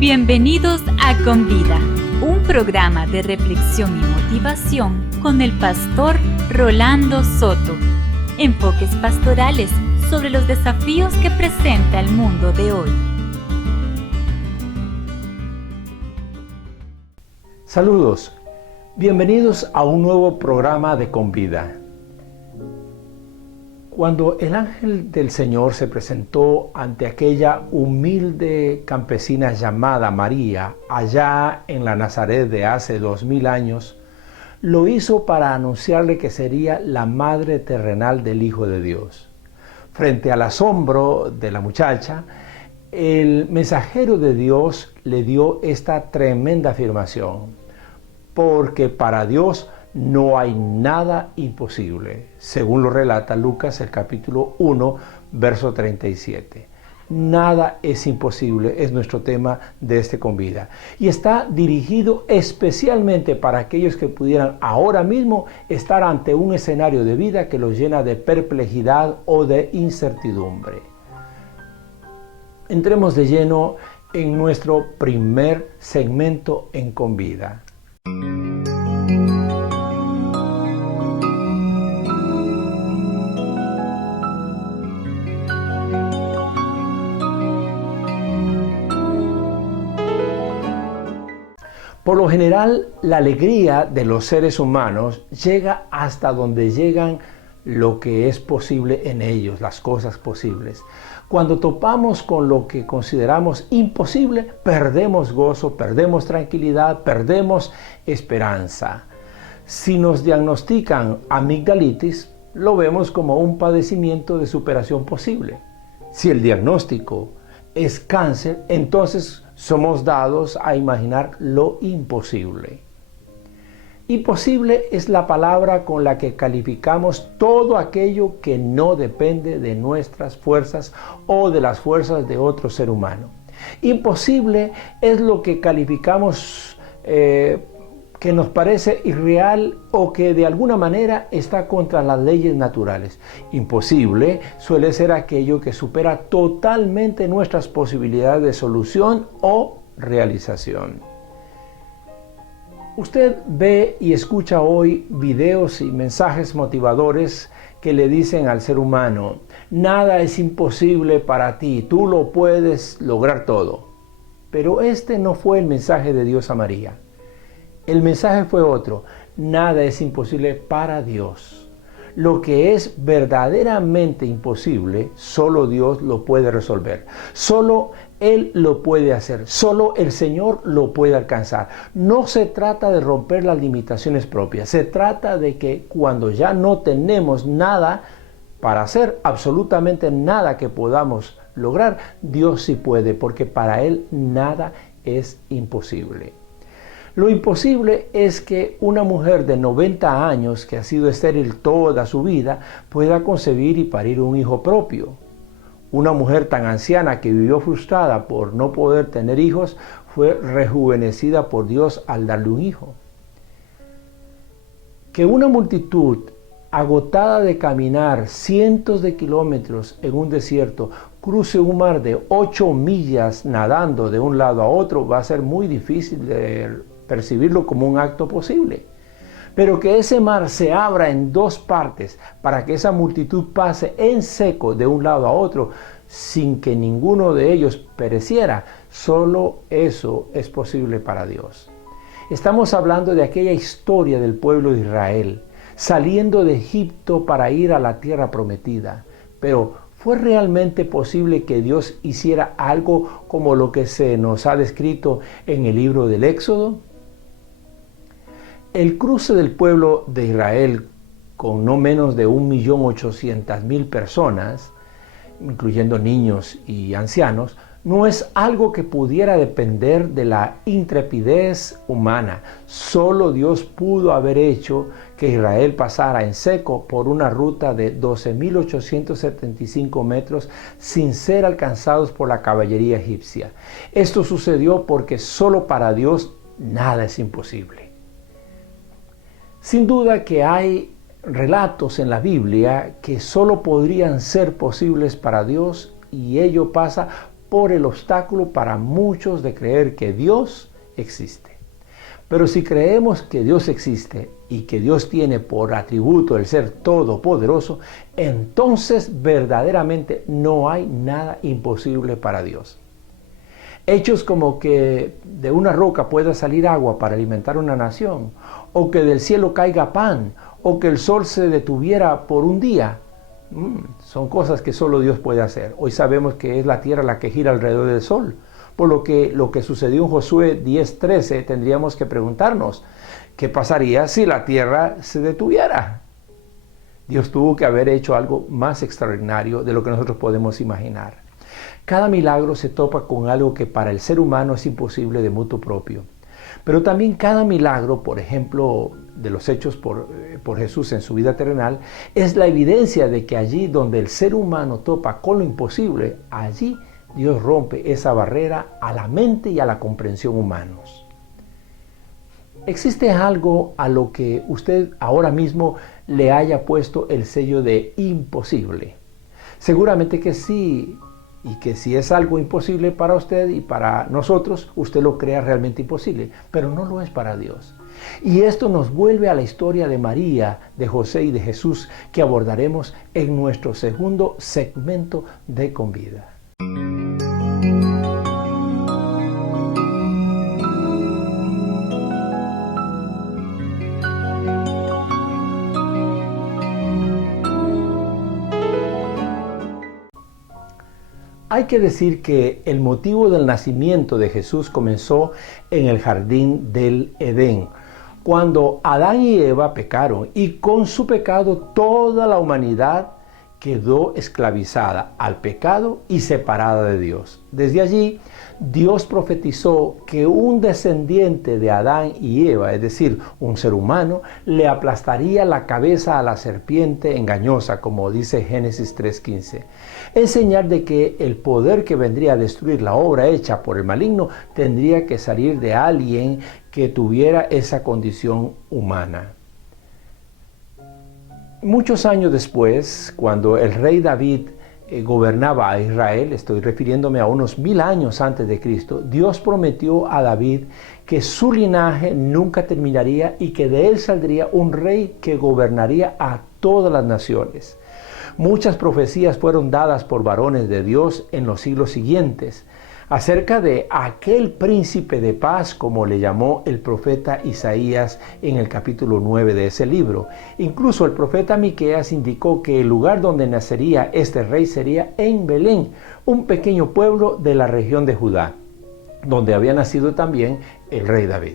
Bienvenidos a Con Vida, un programa de reflexión y motivación con el pastor Rolando Soto. Enfoques pastorales sobre los desafíos que presenta el mundo de hoy. Saludos, bienvenidos a un nuevo programa de Con Vida. Cuando el ángel del Señor se presentó ante aquella humilde campesina llamada María, allá en la Nazaret de hace 2000 años, lo hizo para anunciarle que sería la madre terrenal del Hijo de Dios. Frente al asombro de la muchacha, el mensajero de Dios le dio esta tremenda afirmación: porque para Dios no hay nada imposible, según lo relata Lucas, el capítulo 1, verso 37. Nada es imposible, es nuestro tema de este Con Vida. Y está dirigido especialmente para aquellos que pudieran ahora mismo estar ante un escenario de vida que los llena de perplejidad o de incertidumbre. Entremos de lleno en nuestro primer segmento en Con Vida. Por lo general, la alegría de los seres humanos llega hasta donde llegan lo que es posible en ellos, las cosas posibles. Cuando topamos con lo que consideramos imposible, perdemos gozo, perdemos tranquilidad, perdemos esperanza. Si nos diagnostican amigdalitis, lo vemos como un padecimiento de superación posible. Si el diagnóstico es cáncer, entonces somos dados a imaginar lo imposible. Imposible es la palabra con la que calificamos todo aquello que no depende de nuestras fuerzas o de las fuerzas de otro ser humano. Imposible es lo que calificamos que nos parece irreal o que de alguna manera está contra las leyes naturales. Imposible suele ser aquello que supera totalmente nuestras posibilidades de solución o realización. Usted ve y escucha hoy videos y mensajes motivadores que le dicen al ser humano: nada es imposible para ti, tú lo puedes lograr todo. Pero este no fue el mensaje de Dios a María. El mensaje fue otro: nada es imposible para Dios. Lo que es verdaderamente imposible, solo Dios lo puede resolver. Solo Él lo puede hacer. Solo el Señor lo puede alcanzar. No se trata de romper las limitaciones propias. Se trata de que cuando ya no tenemos nada para hacer, absolutamente nada que podamos lograr, Dios sí puede, porque para Él nada es imposible. Lo imposible es que una mujer de 90 años que ha sido estéril toda su vida pueda concebir y parir un hijo propio. Una mujer tan anciana que vivió frustrada por no poder tener hijos fue rejuvenecida por Dios al darle un hijo. Que una multitud agotada de caminar cientos de kilómetros en un desierto cruce un mar de 8 millas nadando de un lado a otro va a ser muy difícil de percibirlo como un acto posible. Pero que ese mar se abra en dos partes para que esa multitud pase en seco de un lado a otro sin que ninguno de ellos pereciera, solo eso es posible para Dios. Estamos hablando de aquella historia del pueblo de Israel saliendo de Egipto para ir a la tierra prometida. Pero ¿fue realmente posible que Dios hiciera algo como lo que se nos ha descrito en el libro del Éxodo? El cruce del pueblo de Israel con no menos de 1.800.000 personas, incluyendo niños y ancianos, no es algo que pudiera depender de la intrepidez humana. Solo Dios pudo haber hecho que Israel pasara en seco por una ruta de 12.875 metros sin ser alcanzados por la caballería egipcia. Esto sucedió porque solo para Dios nada es imposible. Sin duda que hay relatos en la Biblia que solo podrían ser posibles para Dios, y ello pasa por el obstáculo para muchos de creer que Dios existe. Pero si creemos que Dios existe y que Dios tiene por atributo el ser todopoderoso, entonces verdaderamente no hay nada imposible para Dios. Hechos como que de una roca pueda salir agua para alimentar una nación, o que del cielo caiga pan, o que el sol se detuviera por un día, son cosas que solo Dios puede hacer. Hoy sabemos que es la tierra la que gira alrededor del sol, por lo que sucedió en Josué 10:13 tendríamos que preguntarnos, ¿qué pasaría si la tierra se detuviera? Dios tuvo que haber hecho algo más extraordinario de lo que nosotros podemos imaginar. Cada milagro se topa con algo que para el ser humano es imposible de motu propio. Pero también cada milagro, por ejemplo, de los hechos por Jesús en su vida terrenal, es la evidencia de que allí donde el ser humano topa con lo imposible, allí Dios rompe esa barrera a la mente y a la comprensión humanos. ¿Existe algo a lo que usted ahora mismo le haya puesto el sello de imposible? Seguramente que sí. Y que si es algo imposible para usted y para nosotros, usted lo crea realmente imposible, pero no lo es para Dios. Y esto nos vuelve a la historia de María, de José y de Jesús, que abordaremos en nuestro segundo segmento de Con Vida. Hay que decir que el motivo del nacimiento de Jesús comenzó en el jardín del Edén, cuando Adán y Eva pecaron y con su pecado toda la humanidad quedó esclavizada al pecado y separada de Dios. Desde allí, Dios profetizó que un descendiente de Adán y Eva, es decir, un ser humano, le aplastaría la cabeza a la serpiente engañosa, como dice Génesis 3:15. Es señal de que el poder que vendría a destruir la obra hecha por el maligno tendría que salir de alguien que tuviera esa condición humana. Muchos años después, cuando el rey David gobernaba a Israel, estoy refiriéndome a unos 1000 años antes de Cristo, Dios prometió a David que su linaje nunca terminaría y que de él saldría un rey que gobernaría a todas las naciones. Muchas profecías fueron dadas por varones de Dios en los siglos siguientes acerca de aquel príncipe de paz, como le llamó el profeta Isaías en el capítulo 9 de ese libro. Incluso el profeta Miqueas indicó que el lugar donde nacería este rey sería en Belén, un pequeño pueblo de la región de Judá, donde había nacido también el rey David.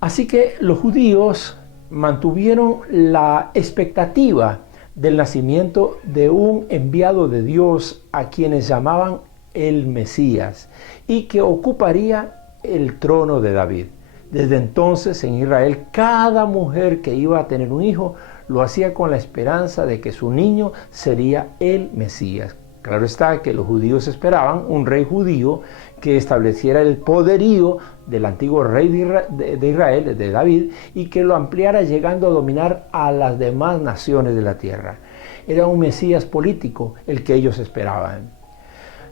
Así que los judíos mantuvieron la expectativa del nacimiento de un enviado de Dios a quienes llamaban el Mesías y que ocuparía el trono de David. Desde entonces en Israel cada mujer que iba a tener un hijo lo hacía con la esperanza de que su niño sería el Mesías. Claro está que los judíos esperaban un rey judío que estableciera el poderío del antiguo rey de Israel, de David, y que lo ampliara llegando a dominar a las demás naciones de la tierra. Era un Mesías político el que ellos esperaban.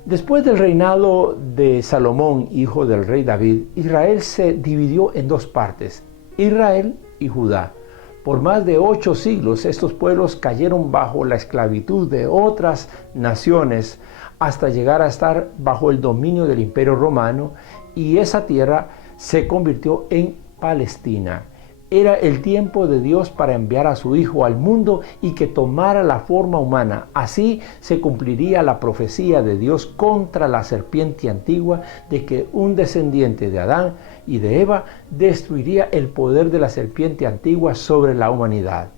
Después del reinado de Salomón, hijo del rey David, Israel se dividió en dos partes, Israel y Judá. Por más de 8 siglos estos pueblos cayeron bajo la esclavitud de otras naciones hasta llegar a estar bajo el dominio del Imperio Romano, y esa tierra se convirtió en Palestina. Era el tiempo de Dios para enviar a su Hijo al mundo y que tomara la forma humana. Así se cumpliría la profecía de Dios contra la serpiente antigua de que un descendiente de Adán y de Eva destruiría el poder de la serpiente antigua sobre la humanidad.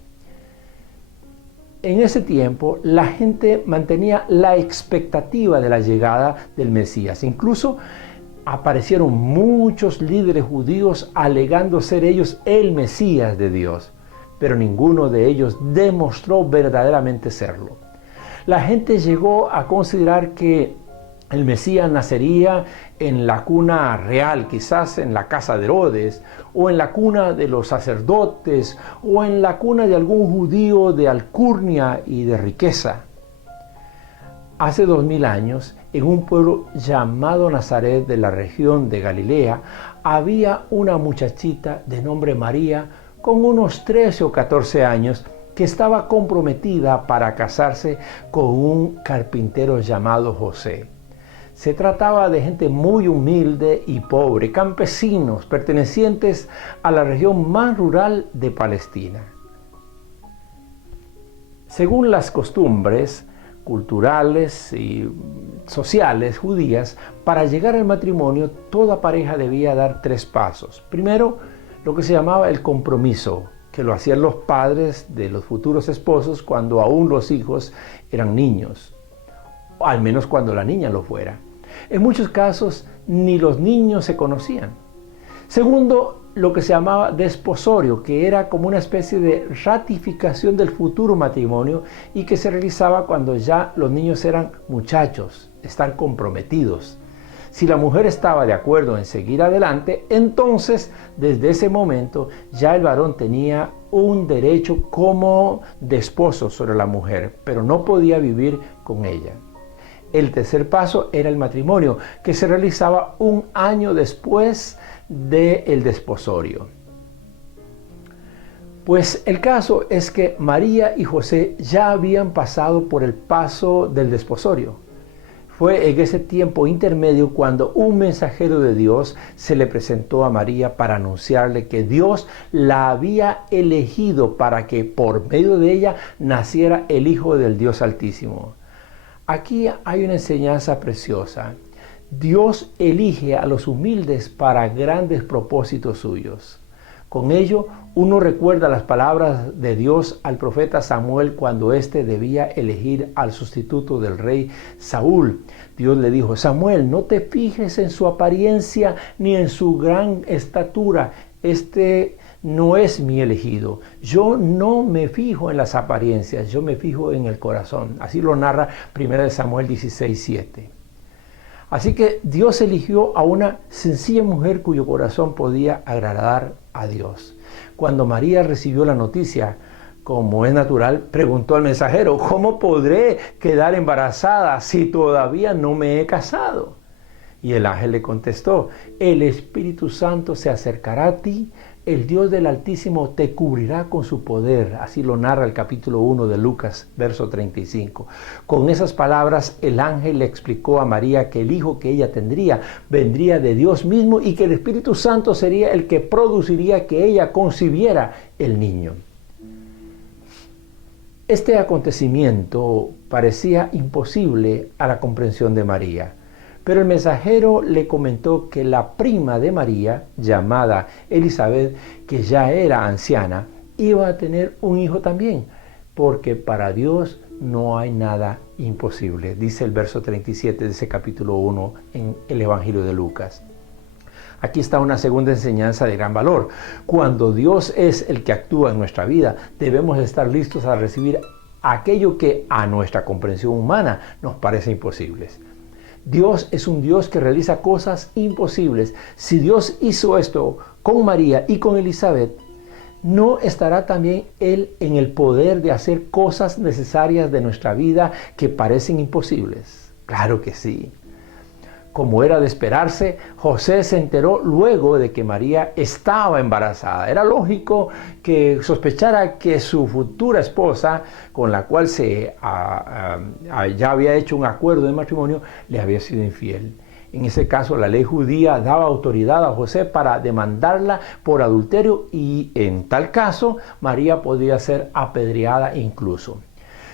En ese tiempo, la gente mantenía la expectativa de la llegada del Mesías. Incluso aparecieron muchos líderes judíos alegando ser ellos el Mesías de Dios, pero ninguno de ellos demostró verdaderamente serlo. La gente llegó a considerar que el Mesías nacería en la cuna real, quizás en la casa de Herodes, o en la cuna de los sacerdotes, o en la cuna de algún judío de alcurnia y de riqueza. Hace 2000 años, en un pueblo llamado Nazaret de la región de Galilea, había una muchachita de nombre María con unos 13 o 14 años que estaba comprometida para casarse con un carpintero llamado José. Se trataba de gente muy humilde y pobre, campesinos pertenecientes a la región más rural de Palestina. Según las costumbres culturales y sociales judías, para llegar al matrimonio, toda pareja debía dar 3 pasos. Primero, lo que se llamaba el compromiso, que lo hacían los padres de los futuros esposos cuando aún los hijos eran niños, o al menos cuando la niña lo fuera. En muchos casos, ni los niños se conocían. Segundo, lo que se llamaba desposorio, que era como una especie de ratificación del futuro matrimonio y que se realizaba cuando ya los niños eran muchachos, estar comprometidos. Si la mujer estaba de acuerdo en seguir adelante, entonces desde ese momento ya el varón tenía un derecho como desposo sobre la mujer, pero no podía vivir con ella. El tercer paso era el matrimonio, que se realizaba 1 año después del desposorio. Pues el caso es que María y José ya habían pasado por el paso del desposorio. Fue en ese tiempo intermedio cuando un mensajero de Dios se le presentó a María para anunciarle que Dios la había elegido para que por medio de ella naciera el Hijo del Dios Altísimo. Aquí hay una enseñanza preciosa. Dios elige a los humildes para grandes propósitos suyos. Con ello, uno recuerda las palabras de Dios al profeta Samuel cuando éste debía elegir al sustituto del rey Saúl. Dios le dijo: Samuel, no te fijes en su apariencia ni en su gran estatura. Este no es mi elegido. Yo no me fijo en las apariencias, yo me fijo en el corazón. Así lo narra 1 Samuel 16:7. Así que Dios eligió a una sencilla mujer cuyo corazón podía agradar a Dios. Cuando María recibió la noticia, como es natural, preguntó al mensajero: ¿cómo podré quedar embarazada si todavía no me he casado? Y el ángel le contestó: el Espíritu Santo se acercará a ti, el Dios del Altísimo te cubrirá con su poder. Así lo narra el capítulo 1 de Lucas, verso 35. Con esas palabras, el ángel le explicó a María que el hijo que ella tendría vendría de Dios mismo y que el Espíritu Santo sería el que produciría que ella concibiera el niño. Este acontecimiento parecía imposible a la comprensión de María. Pero el mensajero le comentó que la prima de María, llamada Elizabeth, que ya era anciana, iba a tener un hijo también, porque para Dios no hay nada imposible, dice el verso 37 de ese capítulo 1 en el Evangelio de Lucas. Aquí está una segunda enseñanza de gran valor. Cuando Dios es el que actúa en nuestra vida, debemos estar listos a recibir aquello que a nuestra comprensión humana nos parece imposible. Dios es un Dios que realiza cosas imposibles. Si Dios hizo esto con María y con Elizabeth, ¿no estará también Él en el poder de hacer cosas necesarias de nuestra vida que parecen imposibles? Claro que sí. Como era de esperarse, José se enteró luego de que María estaba embarazada. Era lógico que sospechara que su futura esposa, con la cual ya había hecho un acuerdo de matrimonio, le había sido infiel. En ese caso, la ley judía daba autoridad a José para demandarla por adulterio y en tal caso, María podía ser apedreada incluso.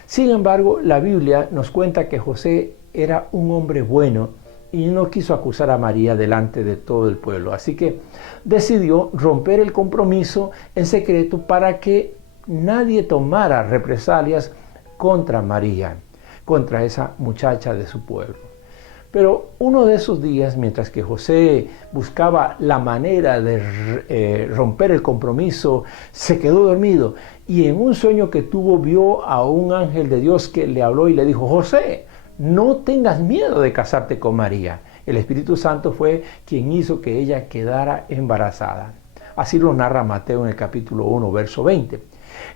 Sin embargo, la Biblia nos cuenta que José era un hombre bueno y no quiso acusar a María delante de todo el pueblo. Así que decidió romper el compromiso en secreto para que nadie tomara represalias contra María, contra esa muchacha de su pueblo. Pero uno de esos días, mientras que José buscaba la manera de romper el compromiso, se quedó dormido y en un sueño que tuvo vio a un ángel de Dios que le habló y le dijo: José, no tengas miedo de casarte con María. El Espíritu Santo fue quien hizo que ella quedara embarazada. Así lo narra Mateo en el capítulo 1, verso 20.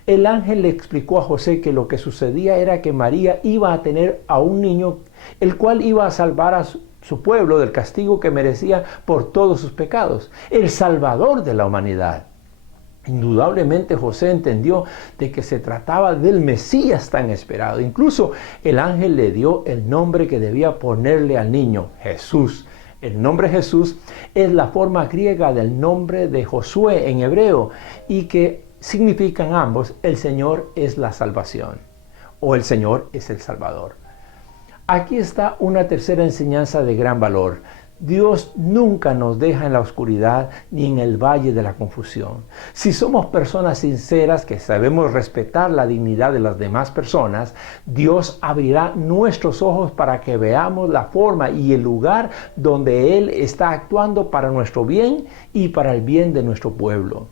El ángel le explicó a José que lo que sucedía era que María iba a tener a un niño, el cual iba a salvar a su pueblo del castigo que merecía por todos sus pecados, el Salvador de la humanidad. Indudablemente José entendió de que se trataba del Mesías tan esperado. Incluso el ángel le dio el nombre que debía ponerle al niño, Jesús. El nombre Jesús es la forma griega del nombre de Josué en hebreo y que significan ambos, el Señor es la salvación o el Señor es el Salvador. Aquí está una tercera enseñanza de gran valor. Dios nunca nos deja en la oscuridad ni en el valle de la confusión. Si somos personas sinceras que sabemos respetar la dignidad de las demás personas, Dios abrirá nuestros ojos para que veamos la forma y el lugar donde Él está actuando para nuestro bien y para el bien de nuestro pueblo.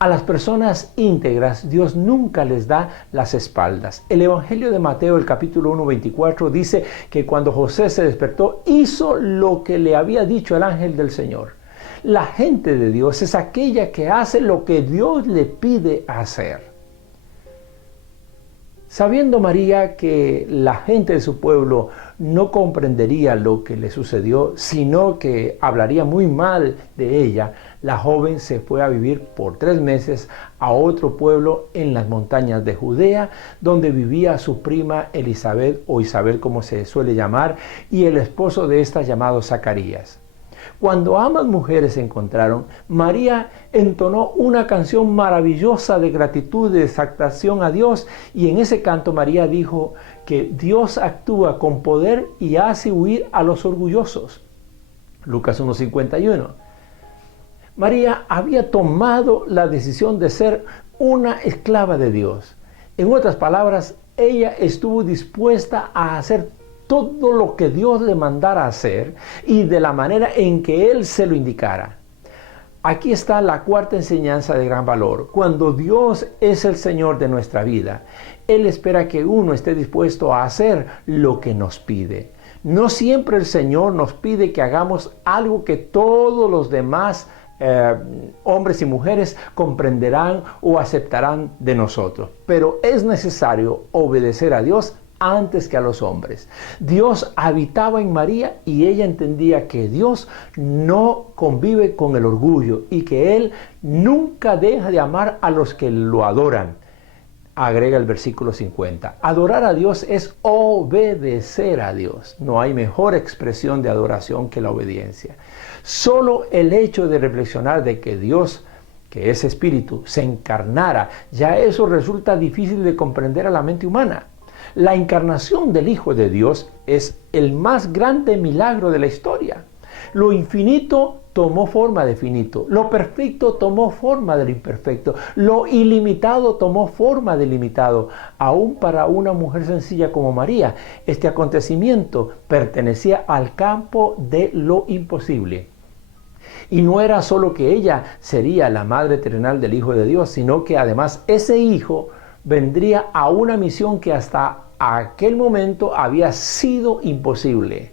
A las personas íntegras, Dios nunca les da las espaldas. El Evangelio de Mateo, el capítulo 1, 24, dice que cuando José se despertó, hizo lo que le había dicho el ángel del Señor. La gente de Dios es aquella que hace lo que Dios le pide hacer. Sabiendo María que la gente de su pueblo no comprendería lo que le sucedió, sino que hablaría muy mal de ella, la joven se fue a vivir por 3 meses a otro pueblo en las montañas de Judea, donde vivía su prima Elizabeth, o Isabel como se suele llamar, y el esposo de esta llamado Zacarías. Cuando ambas mujeres se encontraron, María entonó una canción maravillosa de gratitud, de exaltación a Dios, y en ese canto María dijo que Dios actúa con poder y hace huir a los orgullosos. Lucas 1:51. María había tomado la decisión de ser una esclava de Dios. En otras palabras, ella estuvo dispuesta a hacer todo lo que Dios le mandara hacer y de la manera en que Él se lo indicara. Aquí está la cuarta enseñanza de gran valor. Cuando Dios es el Señor de nuestra vida, Él espera que uno esté dispuesto a hacer lo que nos pide. No siempre el Señor nos pide que hagamos algo que todos los demás hombres y mujeres comprenderán o aceptarán de nosotros, pero es necesario obedecer a Dios antes que a los hombres. Dios habitaba en María y ella entendía que Dios no convive con el orgullo y que Él nunca deja de amar a los que lo adoran. Agrega el versículo 50. Adorar a Dios es obedecer a Dios. No hay mejor expresión de adoración que la obediencia. Solo el hecho de reflexionar de que Dios, que es espíritu, se encarnara, ya eso resulta difícil de comprender a la mente humana. La encarnación del Hijo de Dios es el más grande milagro de la historia. Lo infinito tomó forma de finito, lo perfecto tomó forma del imperfecto, lo ilimitado tomó forma de limitado. Aún para una mujer sencilla como María, este acontecimiento pertenecía al campo de lo imposible. Y no era solo que ella sería la madre terrenal del Hijo de Dios, sino que además ese Hijo vendría a una misión que hasta aquel momento había sido imposible: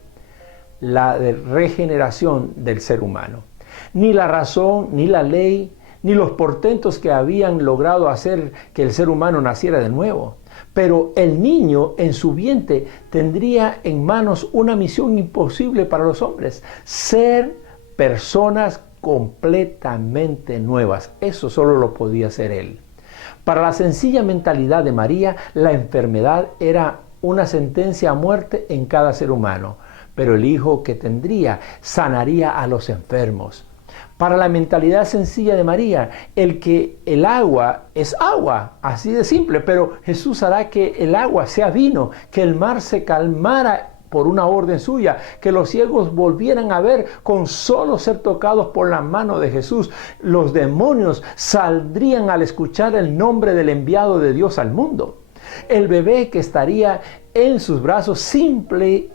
la de regeneración del ser humano. Ni la razón, ni la ley, ni los portentos que habían logrado hacer que el ser humano naciera de nuevo. Pero el niño en su vientre tendría en manos una misión imposible para los hombres: ser personas completamente nuevas. Eso solo lo podía hacer Él. Para la sencilla mentalidad de María, la enfermedad era una sentencia a muerte en cada ser humano, pero el Hijo que tendría sanaría a los enfermos. Para la mentalidad sencilla de María, el agua es agua, así de simple, pero Jesús hará que el agua sea vino, que el mar se calmara por una orden suya, que los ciegos volvieran a ver con solo ser tocados por la mano de Jesús. Los demonios saldrían al escuchar el nombre del enviado de Dios al mundo. El bebé que estaría en sus brazos simple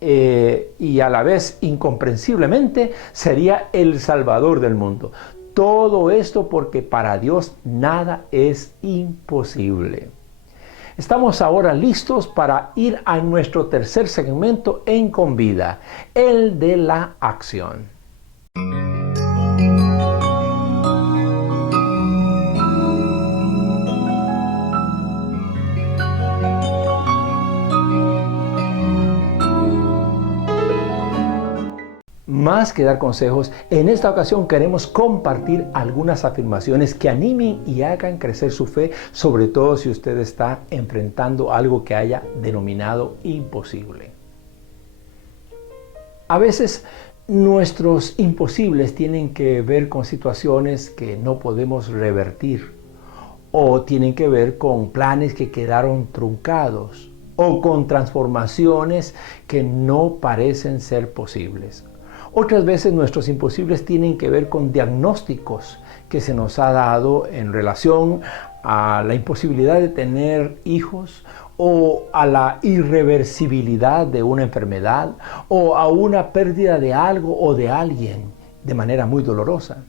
y a la vez incomprensiblemente sería el Salvador del mundo. Todo esto porque para Dios nada es imposible. Estamos ahora listos para ir a nuestro tercer segmento en Con Vida, el de la acción. Más que dar consejos, en esta ocasión queremos compartir algunas afirmaciones que animen y hagan crecer su fe, sobre todo si usted está enfrentando algo que haya denominado imposible. A veces nuestros imposibles tienen que ver con situaciones que no podemos revertir, o tienen que ver con planes que quedaron truncados, o con transformaciones que no parecen ser posibles. Otras veces nuestros imposibles tienen que ver con diagnósticos que se nos ha dado en relación a la imposibilidad de tener hijos, o a la irreversibilidad de una enfermedad, o a una pérdida de algo o de alguien de manera muy dolorosa.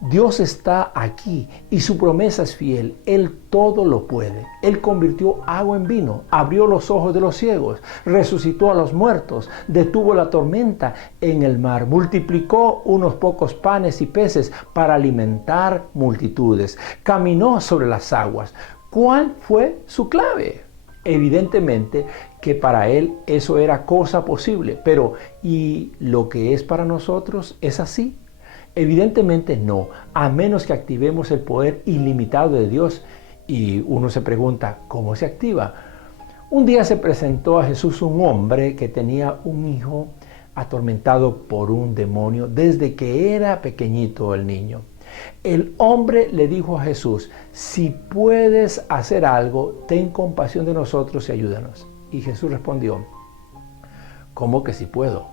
Dios está aquí y su promesa es fiel. Él todo lo puede. Él convirtió agua en vino, abrió los ojos de los ciegos, resucitó a los muertos, detuvo la tormenta en el mar, multiplicó unos pocos panes y peces para alimentar multitudes, caminó sobre las aguas. ¿Cuál fue su clave? Evidentemente que para Él eso era cosa posible, pero ¿y lo que es para nosotros es así? Evidentemente no, a menos que activemos el poder ilimitado de Dios. Y uno se pregunta, ¿cómo se activa? Un día se presentó a Jesús un hombre que tenía un hijo atormentado por un demonio desde que era pequeñito el niño. El hombre le dijo a Jesús, si puedes hacer algo, ten compasión de nosotros y ayúdanos. Y Jesús respondió, ¿cómo que si puedo?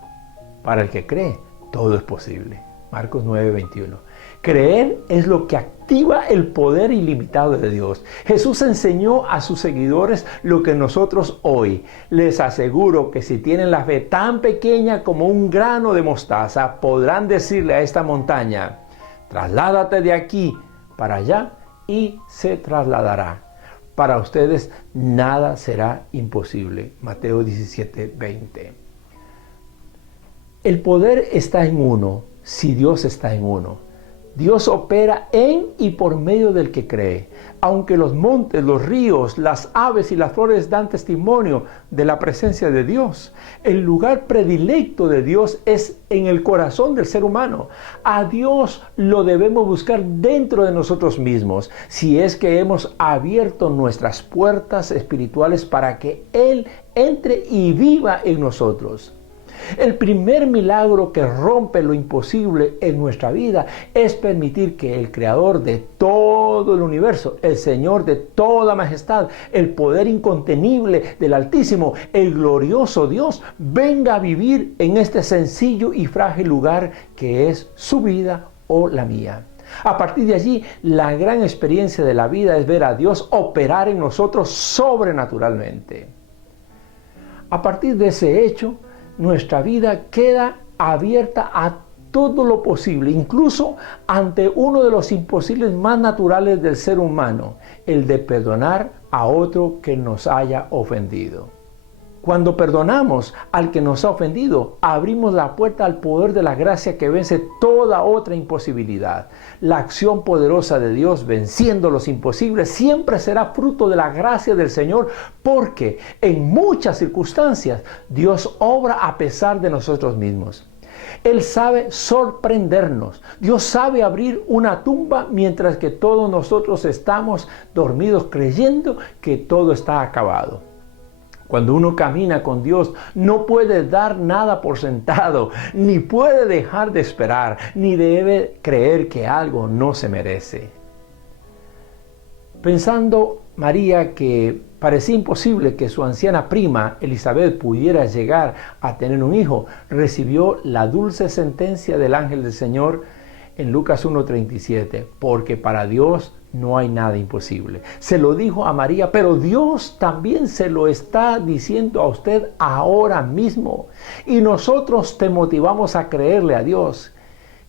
Para el que cree, todo es posible. Marcos 9:21. Creer es lo que activa el poder ilimitado de Dios. Jesús enseñó a sus seguidores lo que nosotros hoy. Les aseguro que si tienen la fe tan pequeña como un grano de mostaza, podrán decirle a esta montaña, trasládate de aquí para allá, y se trasladará. Para ustedes nada será imposible. Mateo 17:20. El poder está en uno. Si Dios está en uno, Dios opera en y por medio del que cree. Aunque los montes, los ríos, las aves y las flores dan testimonio de la presencia de Dios, el lugar predilecto de Dios es en el corazón del ser humano. A Dios lo debemos buscar dentro de nosotros mismos, si es que hemos abierto nuestras puertas espirituales para que Él entre y viva en nosotros. El primer milagro que rompe lo imposible en nuestra vida es permitir que el Creador de todo el universo, el Señor de toda majestad, el poder incontenible del Altísimo, el glorioso Dios, venga a vivir en este sencillo y frágil lugar que es su vida o la mía. A partir de allí, la gran experiencia de la vida es ver a Dios operar en nosotros sobrenaturalmente. A partir de ese hecho, nuestra vida queda abierta a todo lo posible, incluso ante uno de los imposibles más naturales del ser humano, el de perdonar a otro que nos haya ofendido. Cuando perdonamos al que nos ha ofendido, abrimos la puerta al poder de la gracia que vence toda otra imposibilidad. La acción poderosa de Dios venciendo los imposibles siempre será fruto de la gracia del Señor, porque en muchas circunstancias Dios obra a pesar de nosotros mismos. Él sabe sorprendernos. Dios sabe abrir una tumba mientras que todos nosotros estamos dormidos creyendo que todo está acabado. Cuando uno camina con Dios, no puede dar nada por sentado, ni puede dejar de esperar, ni debe creer que algo no se merece. Pensando María que parecía imposible que su anciana prima Elizabeth pudiera llegar a tener un hijo, recibió la dulce sentencia del ángel del Señor en Lucas 1:37, porque para Dios no hay nada imposible. Se lo dijo a María, pero Dios también se lo está diciendo a usted ahora mismo. Y nosotros te motivamos a creerle a Dios.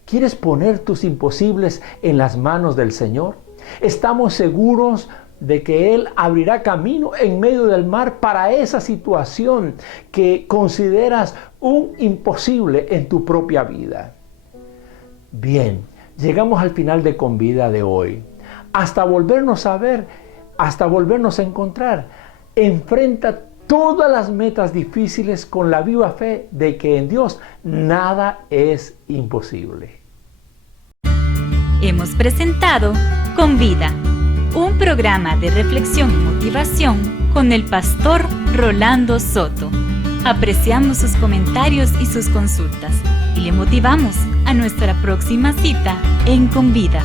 ¿Quieres poner tus imposibles en las manos del Señor? Estamos seguros de que Él abrirá camino en medio del mar para esa situación que consideras un imposible en tu propia vida. Bien, llegamos al final de Con Vida de hoy. Hasta volvernos a ver, hasta volvernos a encontrar. Enfrenta todas las metas difíciles con la viva fe de que en Dios nada es imposible. Hemos presentado Con Vida, un programa de reflexión y motivación con el pastor Rolando Soto. Apreciamos sus comentarios y sus consultas y le motivamos a nuestra próxima cita en Con Vida.